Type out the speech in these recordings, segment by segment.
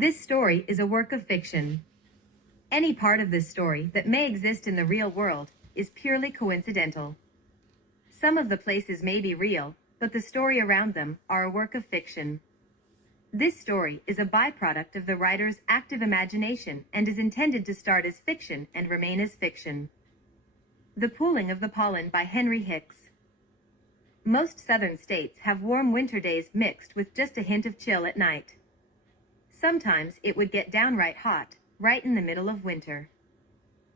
This story is a work of fiction. Any part of this story that may exist in the real world is purely coincidental. Some of the places may be real, but the story around them are a work of fiction. This story is a byproduct of the writer's active imagination and is intended to start as fiction and remain as fiction. The Pooling of the Pollen by Henry Hicks. Most southern states have warm winter days mixed with just a hint of chill at night. Sometimes it would get downright hot, right in the middle of winter.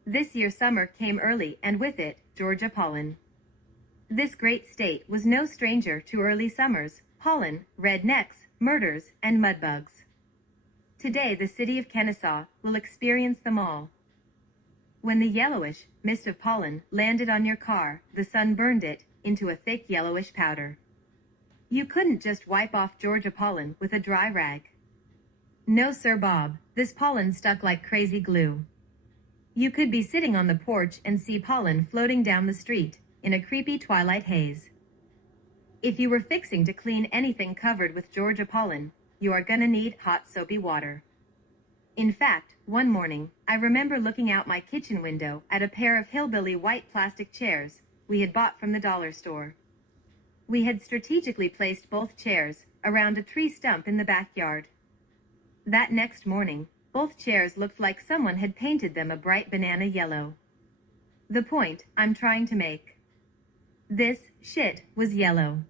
This year summer came early and with it, Georgia pollen. This great state was no stranger to early summers, pollen, rednecks, murders, and mudbugs. Today the city of Kennesaw will experience them all. When the yellowish mist of pollen landed on your car, the sun burned it into a thick yellowish powder. You couldn't just wipe off Georgia pollen with a dry rag. No sir Bob, this pollen stuck like crazy glue. You could be sitting on the porch and see pollen floating down the street in a creepy twilight haze. If you were fixing to clean anything covered with Georgia pollen, you are gonna need hot soapy water. In fact, one morning, I remember looking out my kitchen window at a pair of hillbilly white plastic chairs we had bought from the dollar store. We had strategically placed both chairs around a tree stump in the backyard. That next morning, both chairs looked like someone had painted them a bright banana yellow. The point I'm trying to make. This shit was yellow.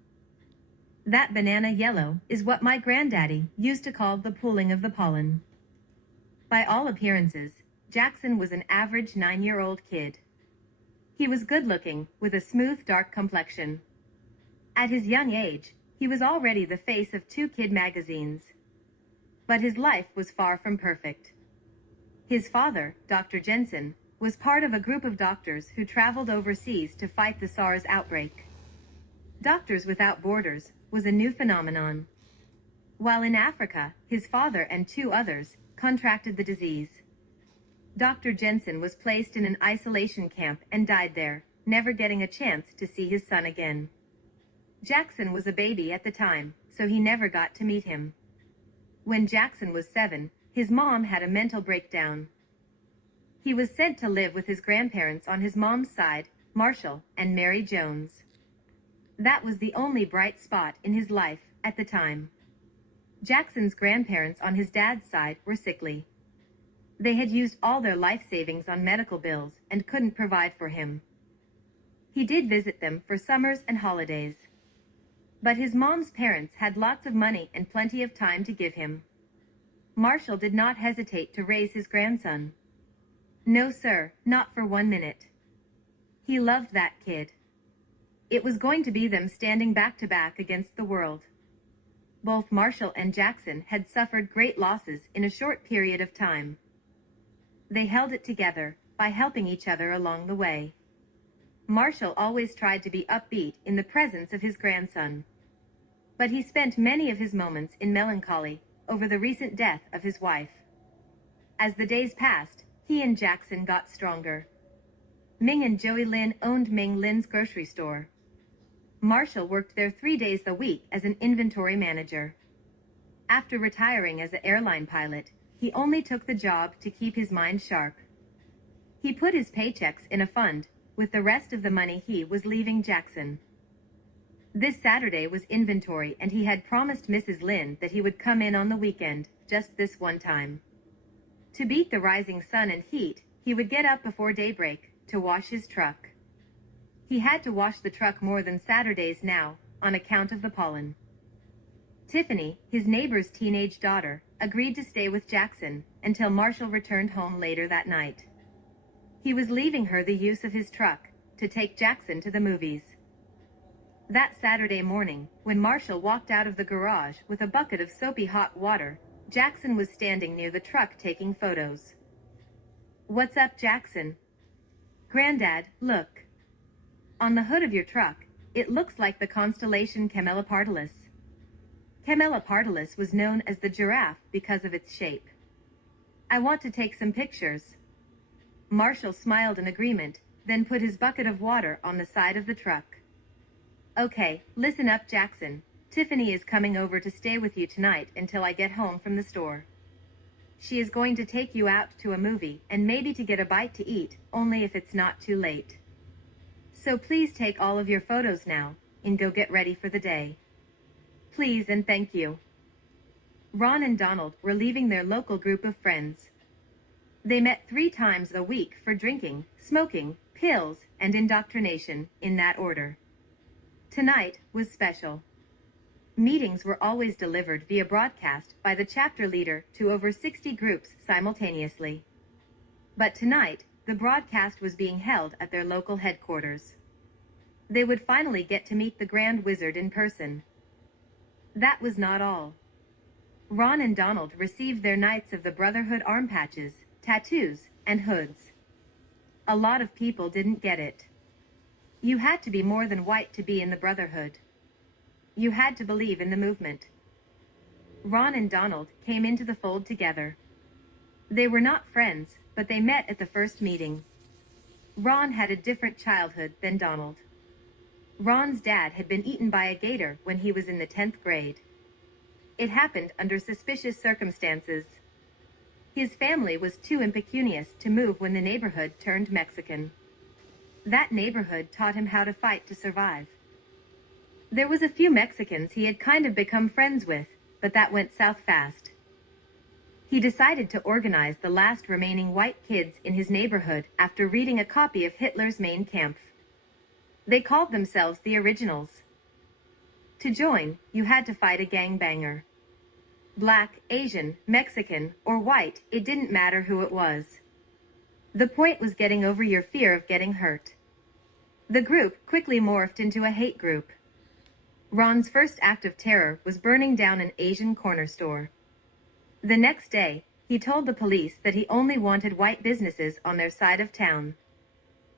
That banana yellow is what my granddaddy used to call the pooling of the pollen. By all appearances, Jackson was an average 9-year-old kid. He was good-looking, with a smooth dark complexion. At his young age, he was already the face of 2 kid magazines. But his life was far from perfect. His father, Dr. Jensen, was part of a group of doctors who traveled overseas to fight the SARS outbreak. Doctors Without Borders was a new phenomenon. While in Africa, his father and 2 others contracted the disease. Dr. Jensen was placed in an isolation camp and died there, never getting a chance to see his son again. Jackson was a baby at the time, so he never got to meet him. When Jackson was 7, his mom had a mental breakdown. He was sent to live with his grandparents on his mom's side, Marshall and Mary Jones. That was the only bright spot in his life at the time. Jackson's grandparents on his dad's side were sickly. They had used all their life savings on medical bills and couldn't provide for him. He did visit them for summers and holidays. But his mom's parents had lots of money and plenty of time to give him. Marshall did not hesitate to raise his grandson. No sir, not for 1 minute. He loved that kid. It was going to be them standing back to back against the world. Both Marshall and Jackson had suffered great losses in a short period of time. They held it together by helping each other along the way. Marshall always tried to be upbeat in the presence of his grandson. But he spent many of his moments in melancholy over the recent death of his wife. As the days passed, he and Jackson got stronger. Ming and Joey Lin owned Ming Lin's grocery store. Marshall worked there 3 days a week as an inventory manager. After retiring as an airline pilot, he only took the job to keep his mind sharp. He put his paychecks in a fund, with the rest of the money he was leaving Jackson. This Saturday was inventory and he had promised Mrs. Lin that he would come in on the weekend, just this one time. To beat the rising sun and heat, he would get up before daybreak to wash his truck. He had to wash the truck more than Saturdays now, on account of the pollen. Tiffany, his neighbor's teenage daughter, agreed to stay with Jackson until Marshall returned home later that night. He was leaving her the use of his truck to take Jackson to the movies. That Saturday morning, when Marshall walked out of the garage with a bucket of soapy hot water, Jackson was standing near the truck taking photos. "What's up, Jackson?" "Granddad, look. On the hood of your truck, it looks like the constellation Camelopardalis." Camelopardalis was known as the giraffe because of its shape. "I want to take some pictures." Marshall smiled in agreement, then put his bucket of water on the side of the truck. "Okay, listen up, Jackson. Tiffany is coming over to stay with you tonight until I get home from the store. she is going to take you out to a movie and maybe to get a bite to eat, only if it's not too late. So please take all of your photos now, and go get ready for the day. Please and thank you. Ron and Donald were leaving their local group of friends. They met 3 times a week for drinking, smoking, pills, and indoctrination, in that order. Tonight was special. Meetings were always delivered via broadcast by the chapter leader to over 60 groups simultaneously. But tonight, the broadcast was being held at their local headquarters. They would finally get to meet the Grand Wizard in person. That was not all. Ron and Donald received their Knights of the Brotherhood arm patches, tattoos, and hoods. A lot of people didn't get it. You had to be more than white to be in the Brotherhood. You had to believe in the movement. Ron and Donald came into the fold together. They were not friends, but they met at the first meeting. Ron had a different childhood than Donald. Ron's dad had been eaten by a gator when he was in the 10th grade. It happened under suspicious circumstances. His family was too impecunious to move when the neighborhood turned Mexican. That neighborhood taught him how to fight to survive. There was a few Mexicans he had kind of become friends with, but that went south fast. He decided to organize the last remaining white kids in his neighborhood after reading a copy of Hitler's Mein Kampf. They called themselves the Originals. To join, you had to fight a gangbanger. Black, Asian, Mexican, or white, it didn't matter who it was. The point was getting over your fear of getting hurt. The group quickly morphed into a hate group. Ron's first act of terror was burning down an Asian corner store. The next day, he told the police that he only wanted white businesses on their side of town.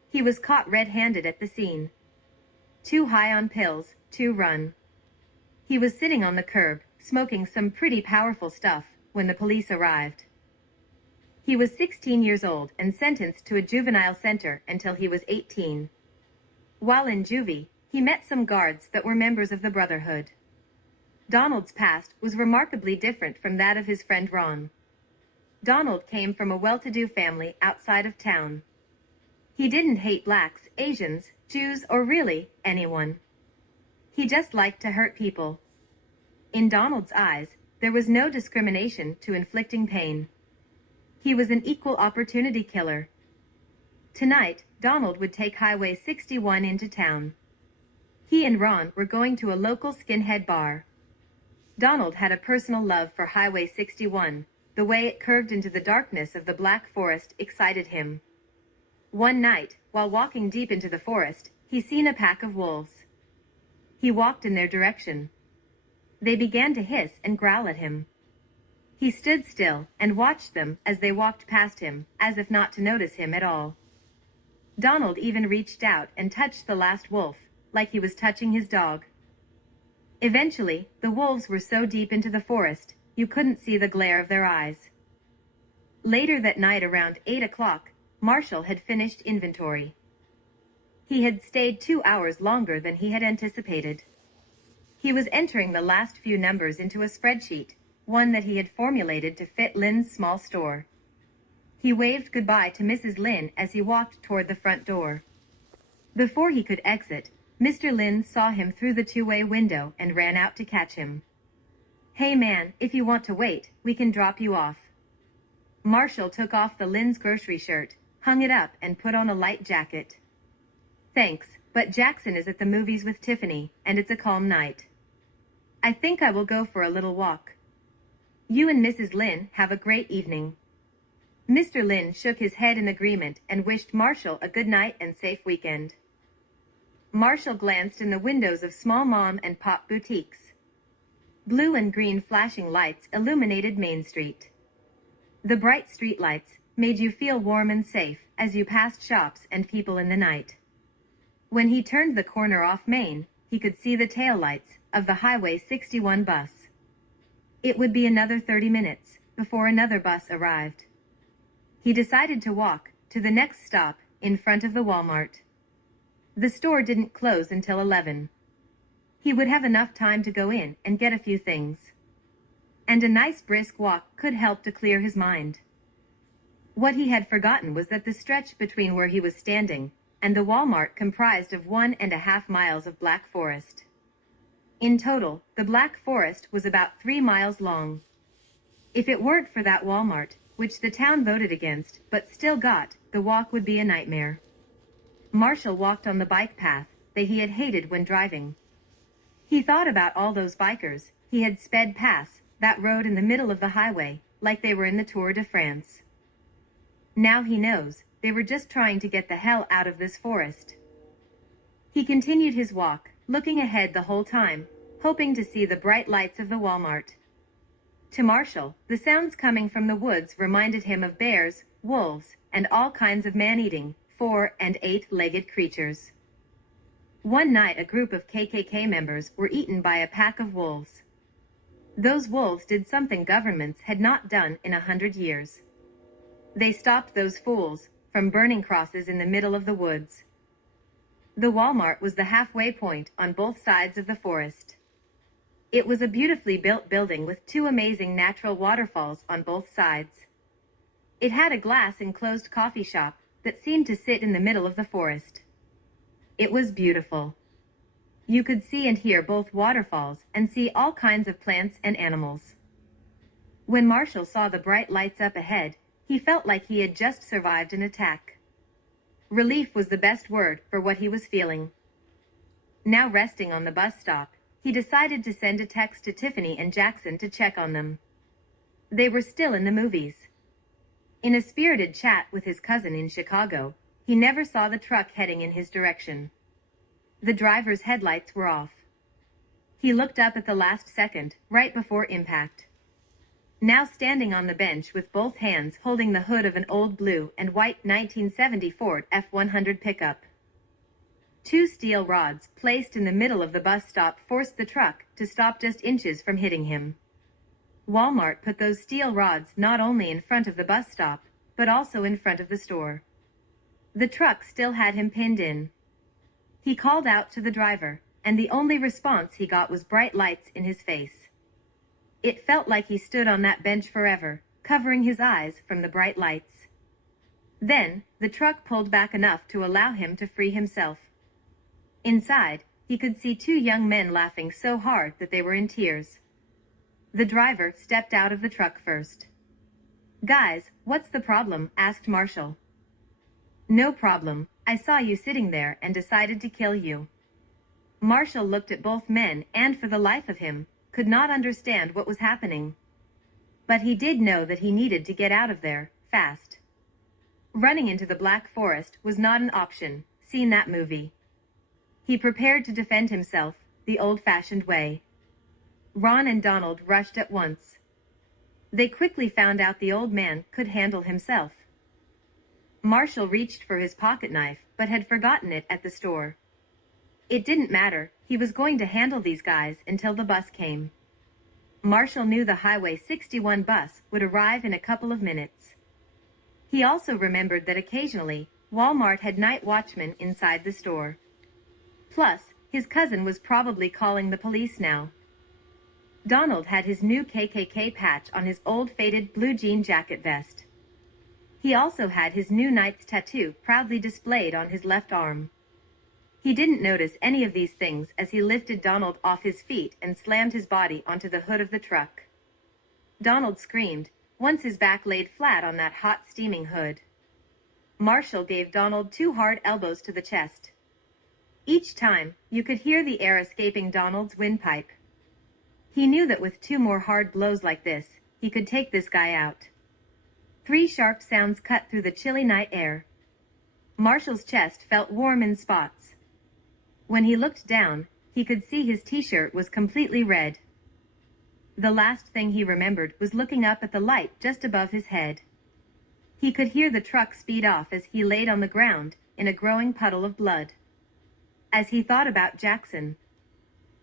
He was caught red-handed at the scene. Too high on pills, to run. He was sitting on the curb, smoking some pretty powerful stuff, when the police arrived. He was 16 years old and sentenced to a juvenile center until he was 18. While in juvie, he met some guards that were members of the Brotherhood. Donald's past was remarkably different from that of his friend Ron. Donald came from a well-to-do family outside of town. He didn't hate blacks, Asians, Jews, or really anyone. He just liked to hurt people. In Donald's eyes, there was no discrimination to inflicting pain. He was an equal opportunity killer. Tonight, Donald would take Highway 61 into town. He and Ron were going to a local skinhead bar. Donald had a personal love for Highway 61. The way it curved into the darkness of the Black Forest excited him. One night, while walking deep into the forest, he seen a pack of wolves. He walked in their direction. They began to hiss and growl at him. He stood still and watched them as they walked past him, as if not to notice him at all. Donald even reached out and touched the last wolf, like he was touching his dog. Eventually, the wolves were so deep into the forest, you couldn't see the glare of their eyes. Later that night around 8 o'clock, Marshall had finished inventory. He had stayed 2 hours longer than he had anticipated. He was entering the last few numbers into a spreadsheet, one that he had formulated to fit Lynn's small store. He waved goodbye to Mrs. Lynn as he walked toward the front door. Before he could exit, Mr. Lynn saw him through the two-way window and ran out to catch him. "Hey man, if you want to wait, we can drop you off." Marshall took off the Lynn's grocery shirt, hung it up and put on a light jacket. "Thanks, but Jackson is at the movies with Tiffany, and it's a calm night. I think I will go for a little walk. You and Mrs. Lynn have a great evening." Mr. Lynn shook his head in agreement and wished Marshall a good night and safe weekend. Marshall glanced in the windows of small mom and pop boutiques. Blue and green flashing lights illuminated Main Street. The bright street lights made you feel warm and safe as you passed shops and people in the night. When he turned the corner off Main, he could see the taillights of the Highway 61 bus. It would be another 30 minutes before another bus arrived. He decided to walk to the next stop in front of the Walmart. The store didn't close until 11. He would have enough time to go in and get a few things. and a nice brisk walk could help to clear his mind. What he had forgotten was that the stretch between where he was standing and the Walmart comprised of 1.5 miles of black forest. In total, the Black Forest was about 3 miles long. If it weren't for that Walmart, which the town voted against but still got, the walk would be a nightmare. Marshall walked on the bike path that he had hated when driving. He thought about all those bikers he had sped past that road in the middle of the highway, like they were in the Tour de France. Now he knows, they were just trying to get the hell out of this forest. He continued his walk, looking ahead the whole time, hoping to see the bright lights of the Walmart. To Marshall, the sounds coming from the woods reminded him of bears, wolves, and all kinds of man-eating, 4- and 8-legged creatures. One night a group of KKK members were eaten by a pack of wolves. Those wolves did something governments had not done in 100 years. They stopped those fools from burning crosses in the middle of the woods. The Walmart was the halfway point on both sides of the forest. It was a beautifully built building with 2 amazing natural waterfalls on both sides. It had a glass-enclosed coffee shop that seemed to sit in the middle of the forest. It was beautiful. You could see and hear both waterfalls and see all kinds of plants and animals. When Marshall saw the bright lights up ahead, he felt like he had just survived an attack. Relief was the best word for what he was feeling. Now resting on the bus stop, he decided to send a text to Tiffany and Jackson to check on them. They were still in the movies. In a spirited chat with his cousin in Chicago, he never saw the truck heading in his direction. The driver's headlights were off. He looked up at the last second, right before impact. Now standing on the bench with both hands holding the hood of an old blue and white 1970 Ford F-100 pickup. 2 steel rods placed in the middle of the bus stop forced the truck to stop just inches from hitting him. Walmart put those steel rods not only in front of the bus stop, but also in front of the store. The truck still had him pinned in. He called out to the driver, and the only response he got was bright lights in his face. It felt like he stood on that bench forever, covering his eyes from the bright lights. Then, the truck pulled back enough to allow him to free himself. Inside, he could see 2 young men laughing so hard that they were in tears. The driver stepped out of the truck first. "Guys, what's the problem?" asked Marshall. "No problem, I saw you sitting there and decided to kill you." Marshall looked at both men and for the life of him, could not understand what was happening. But he did know that he needed to get out of there, fast. Running into the Black Forest was not an option, seen that movie. He prepared to defend himself, the old-fashioned way. Ron and Donald rushed at once. They quickly found out the old man could handle himself. Marshall reached for his pocket knife, but had forgotten it at the store. It didn't matter, he was going to handle these guys until the bus came. Marshall knew the Highway 61 bus would arrive in a couple of minutes. He also remembered that occasionally, Walmart had night watchmen inside the store. Plus, his cousin was probably calling the police now. Donald had his new KKK patch on his old faded blue jean jacket vest. He also had his new Knight's tattoo proudly displayed on his left arm. He didn't notice any of these things as he lifted Donald off his feet and slammed his body onto the hood of the truck. Donald screamed, once his back laid flat on that hot steaming hood. Marshall gave Donald 2 hard elbows to the chest. Each time, you could hear the air escaping Donald's windpipe. He knew that with 2 more hard blows like this, he could take this guy out. 3 sharp sounds cut through the chilly night air. Marshall's chest felt warm in spots. When he looked down, he could see his t-shirt was completely red. The last thing he remembered was looking up at the light just above his head. He could hear the truck speed off as he laid on the ground in a growing puddle of blood. As he thought about Jackson,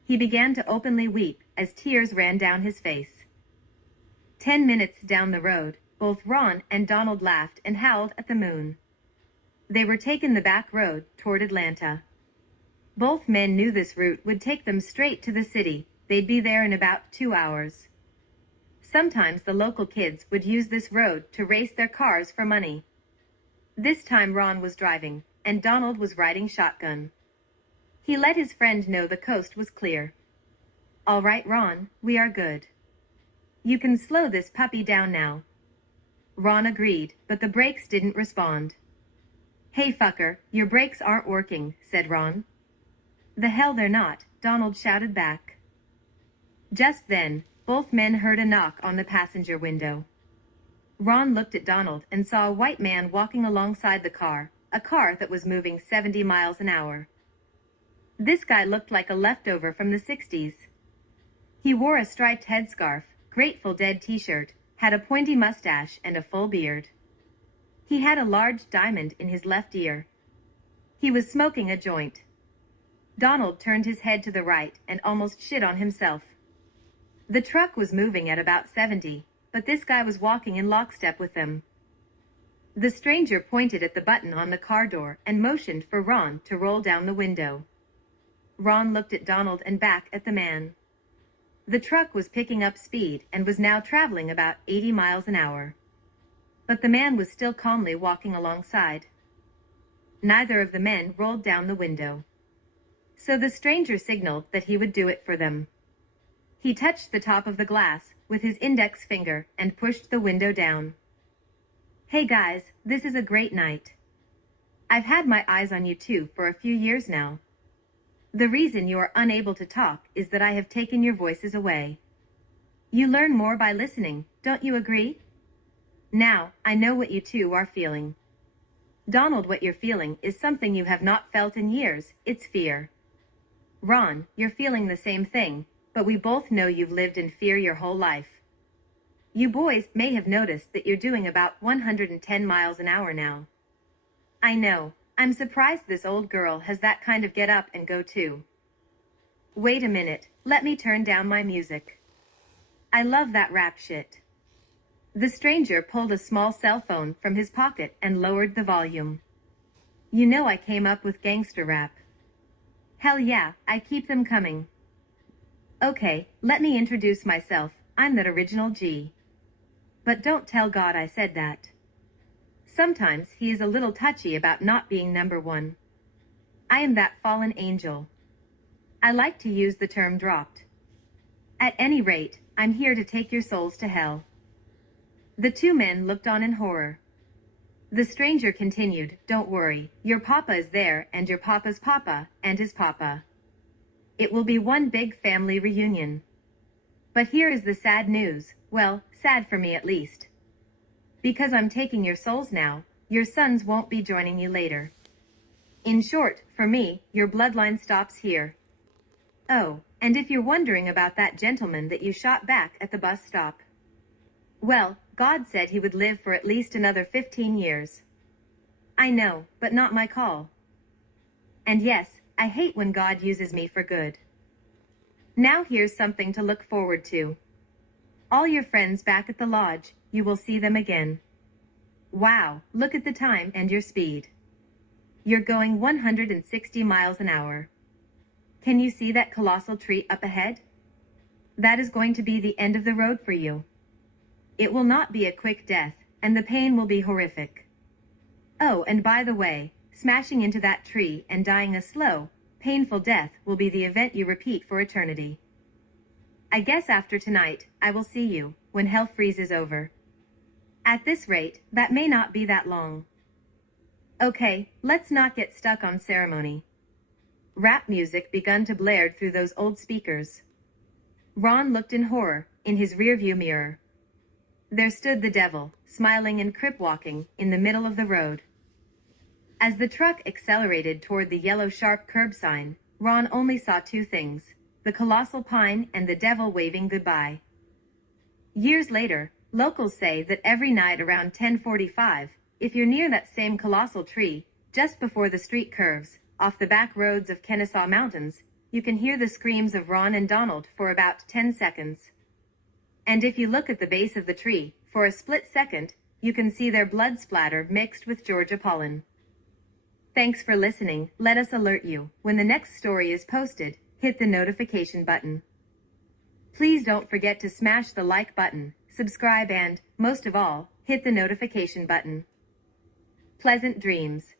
he began to openly weep as tears ran down his face. 10 minutes down the road, both Ron and Donald laughed and howled at the moon. They were taking the back road toward Atlanta. Both men knew this route would take them straight to the city. They'd be there in about 2 hours. Sometimes the local kids would use this road to race their cars for money. This time Ron was driving, and Donald was riding shotgun. He let his friend know the coast was clear. "All right, Ron, we are good. You can slow this puppy down now." Ron agreed, but the brakes didn't respond. "Hey fucker, your brakes aren't working," said Ron. "The hell they're not," Donald shouted back. Just then, both men heard a knock on the passenger window. Ron looked at Donald and saw a white man walking alongside the car, a car that was moving 70 miles an hour. This guy looked like a leftover from the 60s. He wore a striped headscarf, Grateful Dead t-shirt, had a pointy mustache and a full beard. He had a large diamond in his left ear. He was smoking a joint. Donald turned his head to the right and almost shit on himself. The truck was moving at about 70, but this guy was walking in lockstep with them. The stranger pointed at the button on the car door and motioned for Ron to roll down the window. Ron looked at Donald and back at the man. The truck was picking up speed and was now traveling about 80 miles an hour. But the man was still calmly walking alongside. Neither of the men rolled down the window. So the stranger signaled that he would do it for them. He touched the top of the glass with his index finger and pushed the window down. "Hey guys, this is a great night. I've had my eyes on you two for a few years now. The reason you are unable to talk is that I have taken your voices away. You learn more by listening, don't you agree? Now, I know what you two are feeling. Donald, what you're feeling is something you have not felt in years, it's fear. Ron, you're feeling the same thing, but we both know you've lived in fear your whole life. You boys may have noticed that you're doing about 110 miles an hour now. I know. I'm surprised this old girl has that kind of get up and go too. Wait a minute, let me turn down my music. I love that rap shit." The stranger pulled a small cell phone from his pocket and lowered the volume. "You know I came up with gangster rap. Hell yeah, I keep them coming. Okay, let me introduce myself, I'm that original G. But don't tell God I said that. Sometimes he is a little touchy about not being number one. I am that fallen angel. I like to use the term dropped. At any rate, I'm here to take your souls to hell." The two men looked on in horror. The stranger continued, "Don't worry, your papa is there and your papa's papa and his papa. It will be one big family reunion. But here is the sad news, well, sad for me at least. Because I'm taking your souls now, your sons won't be joining you later. In short, for me, your bloodline stops here. Oh, and if you're wondering about that gentleman that you shot back at the bus stop. Well, God said he would live for at least another 15 years. I know, but not my call. And yes, I hate when God uses me for good. Now here's something to look forward to. All your friends back at the lodge, you will see them again. Wow, look at the time and your speed. You're going 160 miles an hour. Can you see that colossal tree up ahead? That is going to be the end of the road for you. It will not be a quick death, and the pain will be horrific. Oh, and by the way, smashing into that tree and dying a slow, painful death will be the event you repeat for eternity. I guess after tonight, I will see you, when hell freezes over. At this rate, that may not be that long. Okay, let's not get stuck on ceremony." Rap music begun to blare through those old speakers. Ron looked in horror, in his rearview mirror. There stood the devil, smiling and crip-walking, in the middle of the road. As the truck accelerated toward the yellow sharp curb sign, Ron only saw two things, the colossal pine and the devil waving goodbye. Years later, locals say that every night around 10:45, if you're near that same colossal tree, just before the street curves, off the back roads of Kennesaw Mountains, you can hear the screams of Ron and Donald for about 10 seconds. And if you look at the base of the tree, for a split second, you can see their blood splatter mixed with Georgia pollen. Thanks for listening. Let us alert you when the next story is posted. Hit the notification button. Please don't forget to smash the like button, subscribe and, most of all, hit the notification button. Pleasant dreams.